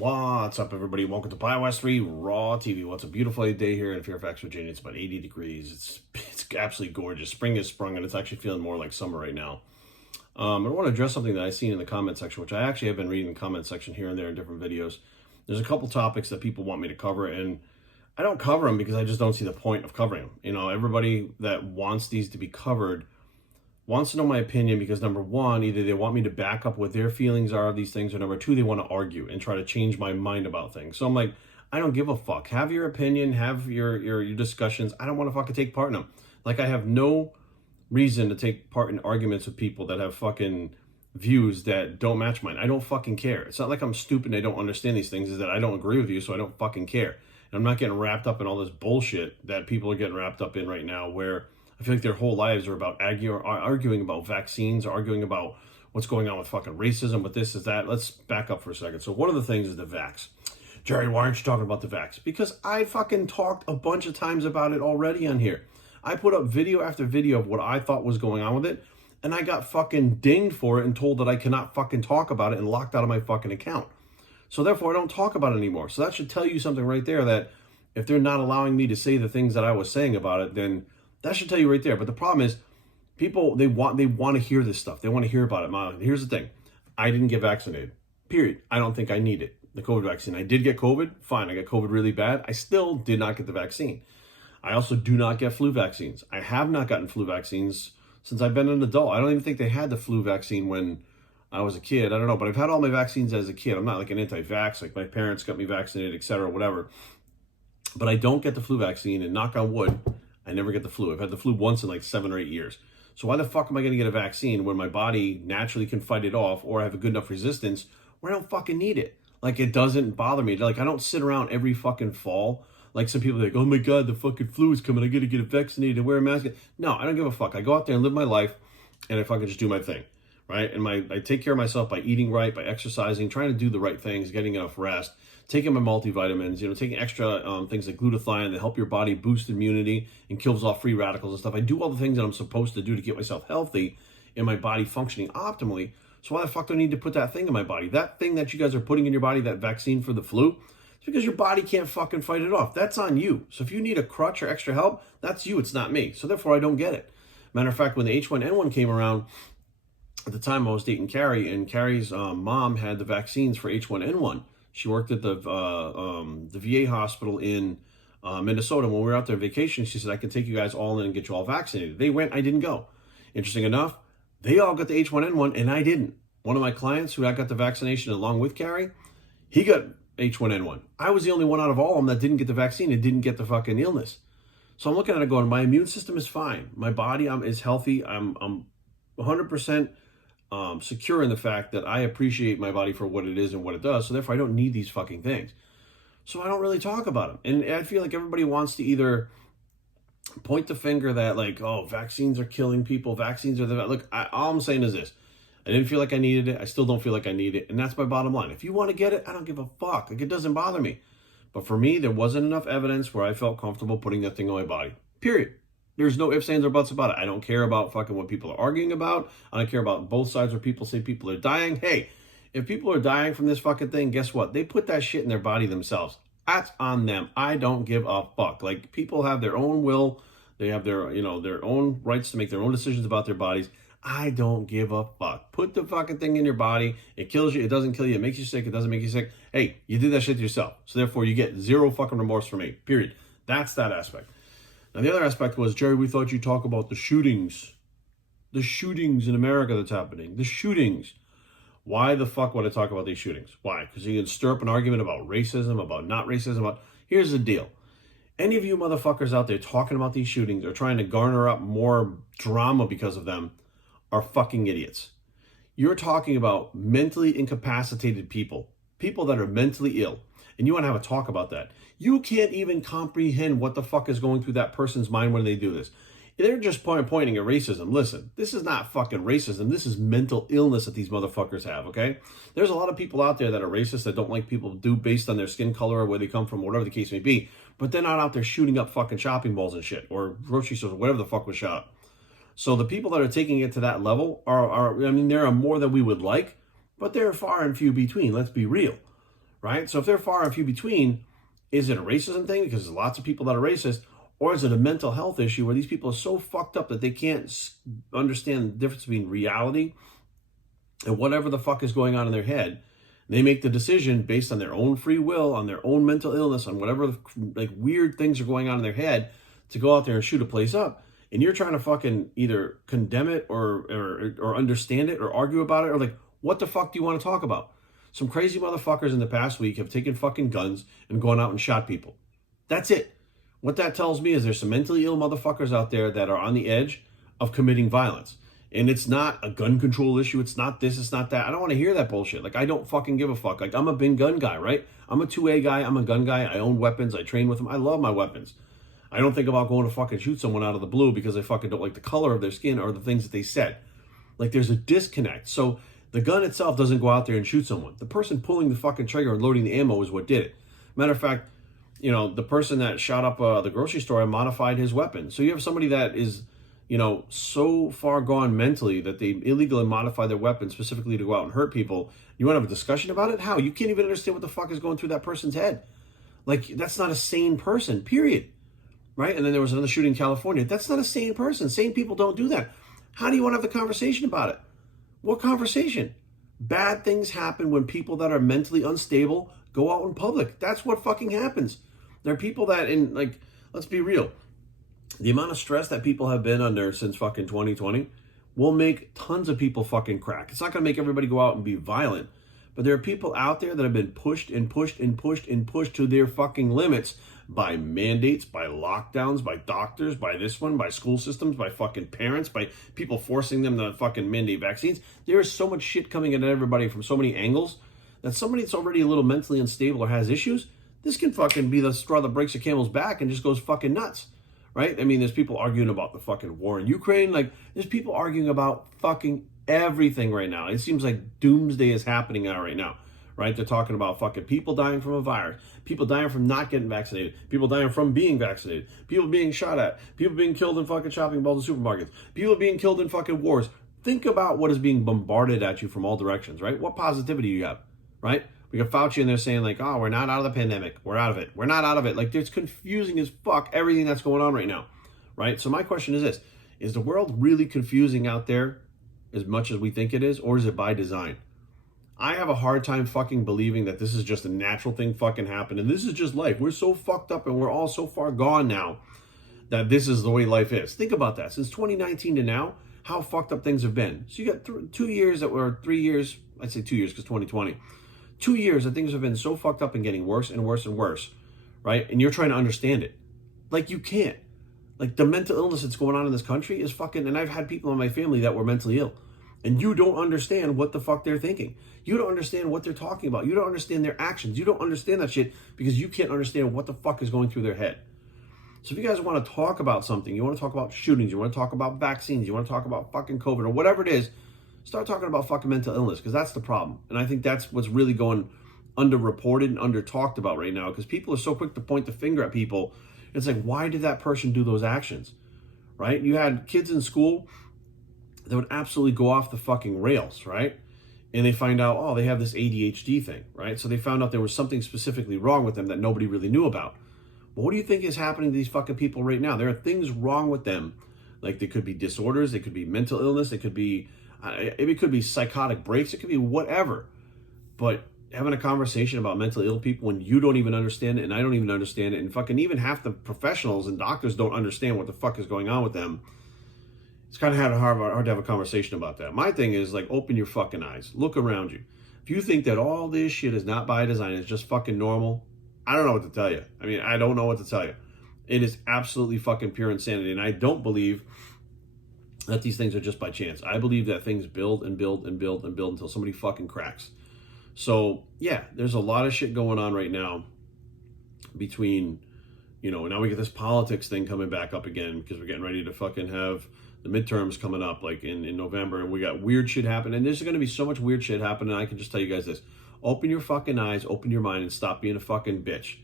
What's up, everybody? Welcome to BioWest 3 Raw TV. Well, it's a beautiful day here in Fairfax, Virginia. It's about 80 degrees. It's absolutely gorgeous. Spring has sprung, and it's actually feeling more like summer right now. I want to address something that I've seen in the comment section, which I actually have been reading in the comment section here and there in different videos. There's a couple topics that people want me to cover, and I don't cover them because I just don't see the point of covering them. You know, everybody that wants these to be covered wants to know my opinion because, number one, either they want me to back up what their feelings are of these things, or number two, they want to argue and try to change my mind about things. So I'm like, I don't give a fuck. Have your opinion, have your discussions. I don't want to fucking take part in them. Like, I have no reason to take part in arguments with people that have fucking views that don't match mine. I don't fucking care. It's not like I'm stupid and I don't understand these things. Is that I don't agree with you, so I don't fucking care. And I'm not getting wrapped up in all this bullshit that people are getting wrapped up in right now, where I feel like their whole lives are about arguing about vaccines, arguing about what's going on with fucking racism, with this, is that. Let's back up for a second. So one of the things is the vax. Jerry, why aren't you talking about the vax? Because I fucking talked a bunch of times about it already on here. I put up video after video of what I thought was going on with it, and I got fucking dinged for it and told that I cannot fucking talk about it and locked out of my fucking account. So therefore, I don't talk about it anymore. So that should tell you something right there, that if they're not allowing me to say the things that I was saying about it, then that should tell you right there. But the problem is, people, they want to hear this stuff. They want to hear about it. Here's the thing. I didn't get vaccinated. Period. I don't think I need it. The COVID vaccine. I did get COVID. Fine. I got COVID really bad. I still did not get the vaccine. I also do not get flu vaccines. I have not gotten flu vaccines since I've been an adult. I don't even think they had the flu vaccine when I was a kid. I don't know. But I've had all my vaccines as a kid. I'm not like an anti-vax. Like, my parents got me vaccinated, etc., whatever. But I don't get the flu vaccine, and knock on wood, I never get the flu. I've had the flu once in like 7 or 8 years. So why the fuck am I going to get a vaccine when my body naturally can fight it off, or I have a good enough resistance where I don't fucking need it? Like, it doesn't bother me. Like, I don't sit around every fucking fall. Like, some people are like, oh my God, the fucking flu is coming. I got to get vaccinated and wear a mask. No, I don't give a fuck. I go out there and live my life, and I fucking just do my thing, right? And I take care of myself by eating right, by exercising, trying to do the right things, getting enough rest, taking my multivitamins, taking extra things like glutathione that help your body boost immunity and kills off free radicals and stuff. I do all the things that I'm supposed to do to get myself healthy and my body functioning optimally. So why the fuck do I need to put that thing in my body? That thing that you guys are putting in your body, that vaccine for the flu, it's because your body can't fucking fight it off. That's on you. So if you need a crutch or extra help, that's you. It's not me. So therefore, I don't get it. Matter of fact, when the H1N1 came around, at the time I was dating Carrie, and Carrie's mom had the vaccines for H1N1. She worked at the VA hospital in Minnesota. When we were out there on vacation, she said, I can take you guys all in and get you all vaccinated. They went, I didn't go. Interesting enough, they all got the H1N1 and I didn't. One of my clients who I got the vaccination along with Carrie, he got H1N1. I was the only one out of all of them that didn't get the vaccine and didn't get the fucking illness. So I'm looking at it going, my immune system is fine. My body is healthy. I'm 100% secure in the fact that I appreciate my body for what it is and what it does. So therefore, I don't need these fucking things. So I don't really talk about them. And I feel like everybody wants to either point the finger that, like, oh, vaccines are killing people. Vaccines are the... Look, all I'm saying is this. I didn't feel like I needed it. I still don't feel like I need it. And that's my bottom line. If you want to get it, I don't give a fuck. Like, it doesn't bother me. But for me, there wasn't enough evidence where I felt comfortable putting that thing on my body. Period. There's no ifs, ands, or buts about it. I don't care about fucking what people are arguing about. I don't care about both sides where people say people are dying. Hey, if people are dying from this fucking thing, guess what? They put that shit in their body themselves. That's on them. I don't give a fuck. Like, people have their own will. They have their, their own rights to make their own decisions about their bodies. I don't give a fuck. Put the fucking thing in your body. It kills you. It doesn't kill you. It makes you sick. It doesn't make you sick. Hey, you did that shit to yourself. So therefore, you get zero fucking remorse from me. Period. That's that aspect. Now, the other aspect was, Jerry, we thought you'd talk about the shootings. The shootings in America that's happening. The shootings. Why the fuck would I talk about these shootings? Why? Because you can stir up an argument about racism, about not racism. Here's the deal. Any of you motherfuckers out there talking about these shootings or trying to garner up more drama because of them are fucking idiots. You're talking about mentally incapacitated people. People that are mentally ill. And you want to have a talk about that. You can't even comprehend what the fuck is going through that person's mind when they do this. They're just pointing at racism. Listen, this is not fucking racism. This is mental illness that these motherfuckers have, okay? There's a lot of people out there that are racist, that don't like people do based on their skin color or where they come from, whatever the case may be. But they're not out there shooting up fucking shopping malls and shit, or grocery stores, or whatever the fuck was shot up. So the people that are taking it to that level there are more than we would like, but they're far and few between. Let's be real. right? So if they're far and few between, is it a racism thing because there's lots of people that are racist, or is it a mental health issue where these people are so fucked up that they can't understand the difference between reality and whatever the fuck is going on in their head? They make the decision based on their own free will, on their own mental illness, on whatever like weird things are going on in their head to go out there and shoot a place up. And you're trying to fucking either condemn it or understand it or argue about it, or like, what the fuck do you want to talk about? Some crazy motherfuckers in the past week have taken fucking guns and gone out and shot people. That's it. What that tells me is there's some mentally ill motherfuckers out there that are on the edge of committing violence. And it's not a gun control issue. It's not this, it's not that. I don't want to hear that bullshit. Like, I don't fucking give a fuck. Like, I'm a big gun guy, right? I'm a 2A guy. I'm a gun guy. I own weapons. I train with them. I love my weapons. I don't think about going to fucking shoot someone out of the blue because I fucking don't like the color of their skin or the things that they said. Like, there's a disconnect. So the gun itself doesn't go out there and shoot someone. The person pulling the fucking trigger and loading the ammo is what did it. Matter of fact, you know, the person that shot up the grocery store modified his weapon. So you have somebody that is, you know, so far gone mentally that they illegally modify their weapon specifically to go out and hurt people. You want to have a discussion about it? How? You can't even understand what the fuck is going through that person's head. Like, that's not a sane person, period. Right? And then there was another shooting in California. That's not a sane person. Sane people don't do that. How do you want to have the conversation about it? What conversation? Bad things happen when people that are mentally unstable go out in public. That's what fucking happens. There are people that, let's be real. The amount of stress that people have been under since fucking 2020 will make tons of people fucking crack. It's not going to make everybody go out and be violent. But there are people out there that have been pushed and pushed and pushed and pushed to their fucking limits by mandates, by lockdowns, by doctors, by this one, by school systems, by fucking parents, by people forcing them to fucking mandate vaccines. There is so much shit coming at everybody from so many angles that somebody that's already a little mentally unstable or has issues, this can fucking be the straw that breaks a camel's back and just goes fucking nuts. Right? I mean, there's people arguing about the fucking war in Ukraine. Like, there's people arguing about fucking everything right now. It seems like doomsday is happening out right now. Right? They're talking about fucking people dying from a virus, people dying from not getting vaccinated, people dying from being vaccinated, people being shot at, people being killed in fucking shopping malls and supermarkets, people being killed in fucking wars. Think about what is being bombarded at you from all directions, right? What positivity you have, right? We got Fauci in there saying like, oh, we're not out of the pandemic. We're out of it. We're not out of it. Like, it's confusing as fuck, everything that's going on right now, right? So my question is this: is the world really confusing out there as much as we think it is, or is it by design? I have a hard time fucking believing that this is just a natural thing fucking happened and this is just life. We're so fucked up and we're all so far gone now that this is the way life is. Think about that. Since 2019 to now, how fucked up things have been. So you got 2 years that were 3 years, I'd say 2 years because 2020. 2 years that things have been so fucked up and getting worse and worse and worse, right? And you're trying to understand it. Like, you can't. Like, the mental illness that's going on in this country is fucking, and I've had people in my family that were mentally ill. And you don't understand what the fuck they're thinking. You don't understand what they're talking about. You don't understand their actions. You don't understand that shit because you can't understand what the fuck is going through their head. So if you guys want to talk about something, you want to talk about shootings, you want to talk about vaccines, you want to talk about fucking COVID or whatever it is, start talking about fucking mental illness because that's the problem. And I think that's what's really going underreported and under talked about right now because people are so quick to point the finger at people. It's like, why did that person do those actions? Right? You had kids in school that would absolutely go off the fucking rails, right? And they find out, oh, they have this ADHD thing, right? So they found out there was something specifically wrong with them that nobody really knew about. But what do you think is happening to these fucking people right now? There are things wrong with them. Like, they could be disorders, it could be mental illness, it could be psychotic breaks, it could be whatever. But having a conversation about mentally ill people when you don't even understand it and I don't even understand it and fucking even half the professionals and doctors don't understand what the fuck is going on with them, it's kind of hard to have a conversation about that. My thing is, like, open your fucking eyes. Look around you. If you think that all this shit is not by design, it's just fucking normal, I don't know what to tell you. I mean, I don't know what to tell you. It is absolutely fucking pure insanity. And I don't believe that these things are just by chance. I believe that things build and build and build and build until somebody fucking cracks. So, yeah, there's a lot of shit going on right now between, you know, now we get this politics thing coming back up again because we're getting ready to fucking have the midterms coming up like in November, and we got weird shit happening. And there's going to be so much weird shit happening. I can just tell you guys this: open your fucking eyes, open your mind, and stop being a fucking bitch.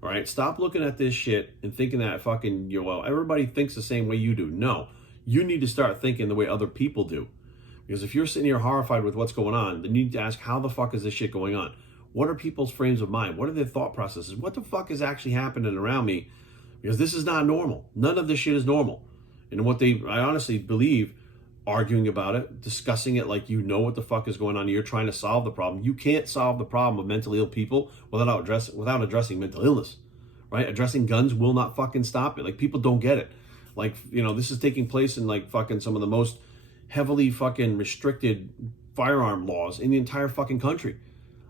All right, stop looking at this shit and thinking that fucking well, everybody thinks the same way you do. No, you need to start thinking the way other people do. Because if you're sitting here horrified with what's going on, then you need to ask, how the fuck is this shit going on? What are people's frames of mind? What are their thought processes? What the fuck is actually happening around me? Because this is not normal. None of this shit is normal. And I honestly believe, arguing about it, discussing it like you know what the fuck is going on, you're trying to solve the problem. You can't solve the problem of mentally ill people without addressing mental illness, right? Addressing guns will not fucking stop it. Like, people don't get it. Like, this is taking place in like fucking some of the most heavily fucking restricted firearm laws in the entire fucking country.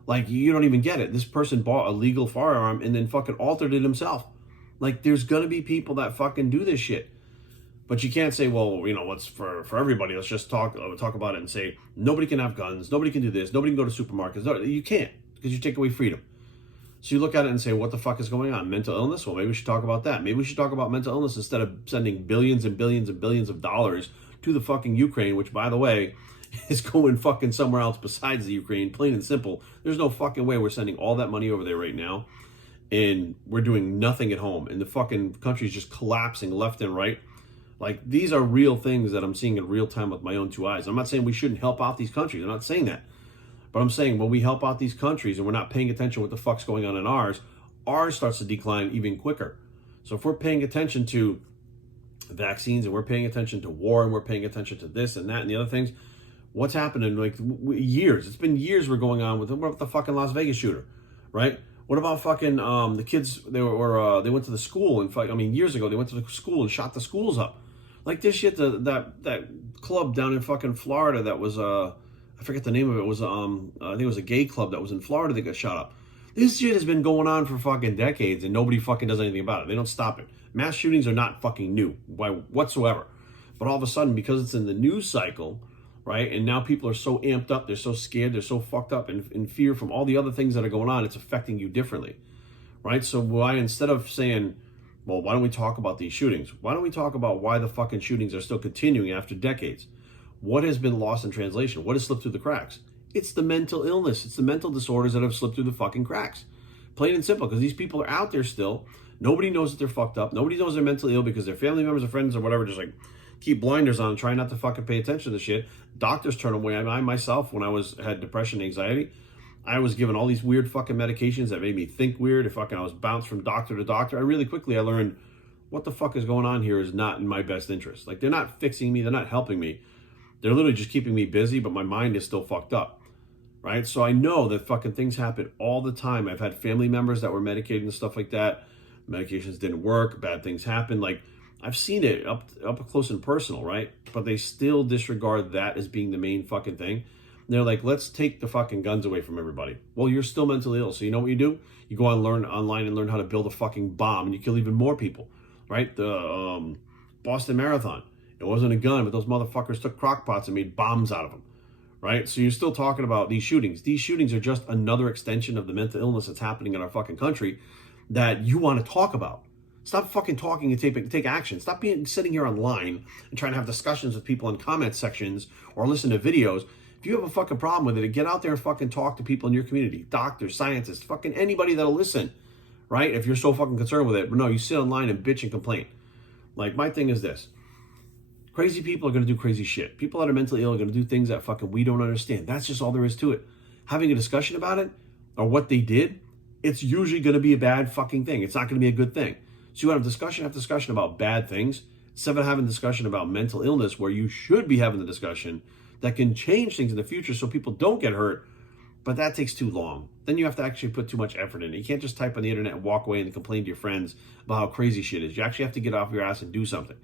Like, you don't even get it. This person bought a legal firearm and then fucking altered it himself. Like, there's gonna be people that fucking do this shit. But you can't say, well, what's for everybody? Let's just talk about it and say nobody can have guns, nobody can do this, nobody can go to supermarkets. No, you can't, because you take away freedom. So you look at it and say, what the fuck is going on? Mental illness? Well, maybe we should talk about that. Maybe we should talk about mental illness instead of sending billions and billions and billions of dollars to the fucking Ukraine, which, by the way, is going fucking somewhere else besides the Ukraine, plain and simple. There's no fucking way we're sending all that money over there right now, and we're doing nothing at home, and the fucking country's just collapsing left and right. Like, these are real things that I'm seeing in real time with my own two eyes. I'm not saying we shouldn't help out these countries. I'm not saying that. But I'm saying when we help out these countries and we're not paying attention to what the fuck's going on in ours starts to decline even quicker. So if we're paying attention to vaccines and we're paying attention to war and we're paying attention to this and that and the other things, what's happening? Like, years. It's been years we're going on with the fucking Las Vegas shooter, right? What about fucking the kids? They went to the school and years ago they went to the school and shot the schools up. Like, this shit, that club down in fucking Florida that was I forget the name of it. It was I think it was a gay club that was in Florida that got shot up. This shit has been going on for fucking decades and nobody fucking does anything about it. They don't stop it. Mass shootings are not fucking new whatsoever. But all of a sudden, because it's in the news cycle, right? And now people are so amped up, they're so scared, they're so fucked up and in fear from all the other things that are going on, it's affecting you differently, right? So why, instead of saying, well, why don't we talk about these shootings? Why don't we talk about why the fucking shootings are still continuing after decades? What has been lost in translation? What has slipped through the cracks? It's the mental illness. It's the mental disorders that have slipped through the fucking cracks. Plain and simple, because these people are out there still. Nobody knows that they're fucked up. Nobody knows they're mentally ill because their family members or friends or whatever just like keep blinders on and try not to fucking pay attention to shit. Doctors turn away. I myself, when I had depression and anxiety, I was given all these weird fucking medications that made me think weird. If I was bounced from doctor to doctor, I learned what the fuck is going on here is not in my best interest. Like, they're not fixing me. They're not helping me. They're literally just keeping me busy, but my mind is still fucked up, right? So I know that fucking things happen all the time. I've had family members that were medicated and stuff like that. Medications didn't work. Bad things happen. Like, I've seen it up close and personal, right? But they still disregard that as being the main fucking thing. And they're like, let's take the fucking guns away from everybody. Well, you're still mentally ill. So you know what you do? You go online and learn how to build a fucking bomb and you kill even more people, right? The Boston Marathon. It wasn't a gun, but those motherfuckers took crock pots and made bombs out of them, right? So you're still talking about these shootings. These shootings are just another extension of the mental illness that's happening in our fucking country that you want to talk about. Stop fucking talking and take action. Stop sitting here online and trying to have discussions with people in comment sections or listen to videos. If you have a fucking problem with it, get out there and fucking talk to people in your community. Doctors, scientists, fucking anybody that'll listen, right? If you're so fucking concerned with it. But no, you sit online and bitch and complain. Like, my thing is this. Crazy people are going to do crazy shit. People that are mentally ill are going to do things that fucking we don't understand. That's just all there is to it. Having a discussion about it or what they did, it's usually going to be a bad fucking thing. It's not going to be a good thing. So you want to have discussion about bad things instead of having a discussion about mental illness, where you should be having the discussion that can change things in the future so people don't get hurt. But that takes too long. Then you have to actually put too much effort in it. You can't just type on the internet and walk away and complain to your friends about how crazy shit is. You actually have to get off your ass and do something.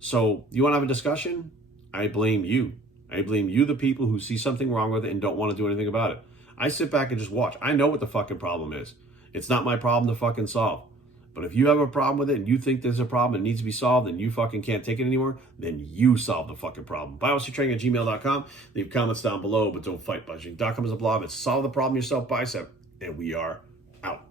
So you want to have a discussion? I blame you. I blame you, the people who see something wrong with it and don't want to do anything about it. I sit back and just watch. I know what the fucking problem is. It's not my problem to fucking solve. But if you have a problem with it and you think there's a problem and it needs to be solved and you fucking can't take it anymore, then you solve the fucking problem. BioStraining@gmail.com. Leave comments down below, but don't fight. BioStraining.com is a blog. It's solve the problem yourself, bicep. And we are out.